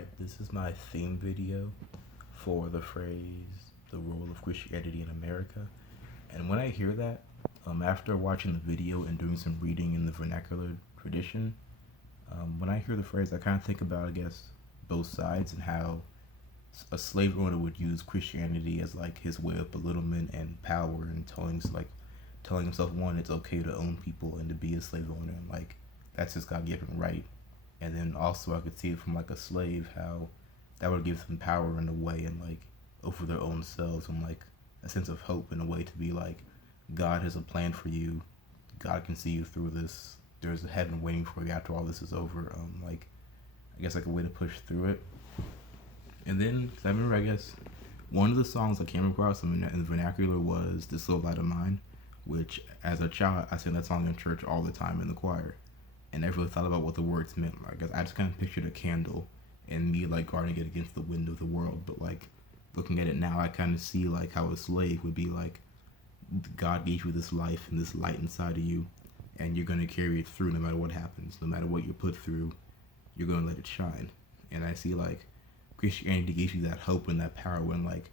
Alright, this is my theme video for the phrase, the role of Christianity in America. And when I hear that, after watching the video and doing some reading in the vernacular tradition, when I hear the phrase, I kind of think about, I guess, both sides and how a slave owner would use Christianity as like his way of belittlement and power and telling himself, one, it's okay to own people and to be a slave owner, and like that's his God-given right. And then also I could see it from like a slave, how that would give them power in a way and like over their own selves, and like a sense of hope in a way to be like, God has a plan for you, God can see you through this, there's a heaven waiting for you after all this is over. Like I guess like a way to push through it. And then 'cause I remember, I guess one of the songs I came across in the vernacular was "This Little Light of Mine," which as a child I sang that song in church all the time in the choir, and never really thought about what the words meant. Like, I just kind of pictured a candle and me like guarding it against the wind of the world. But like looking at it now, I kind of see like how a slave would be like, God gave you this life and this light inside of you, and you're gonna carry it through no matter what happens, no matter what you're put through, you're gonna let it shine. And I see like Christianity gives you that hope and that power when like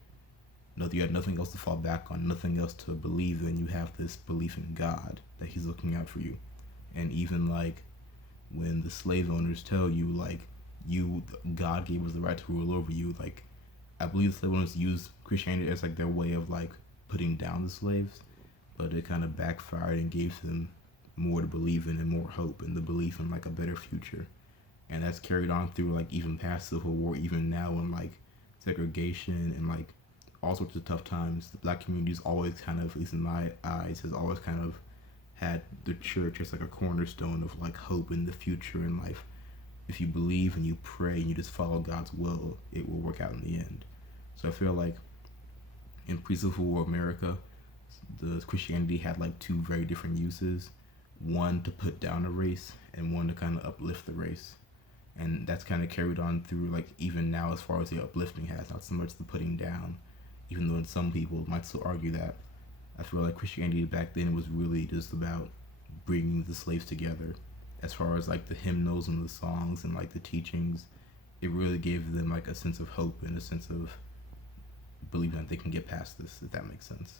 you have nothing else to fall back on, nothing else to believe in. You have this belief in God that He's looking out for you. And even like when the slave owners tell you like God gave us the right to rule over you, like I believe the slave owners use Christianity as like their way of like putting down the slaves, but it kind of backfired and gave them more to believe in and more hope and the belief in like a better future. And that's carried on through like even past Civil War, even now in like segregation and like all sorts of tough times. The black community's always kind of, at least in my eyes, has always kind of had the church as like a cornerstone of like hope in the future in life. If you believe and you pray and you just follow God's will, it will work out in the end. So I feel like in pre-Civil War America, the Christianity had like two very different uses. One to put down a race, and one to kind of uplift the race. And that's kind of carried on through like even now, as far as the uplifting has, not so much the putting down, even though some people might still argue that. I feel like Christianity back then was really just about bringing the slaves together. As far as like the hymnals and the songs and like the teachings, it really gave them like a sense of hope and a sense of believing that they can get past this, if that makes sense.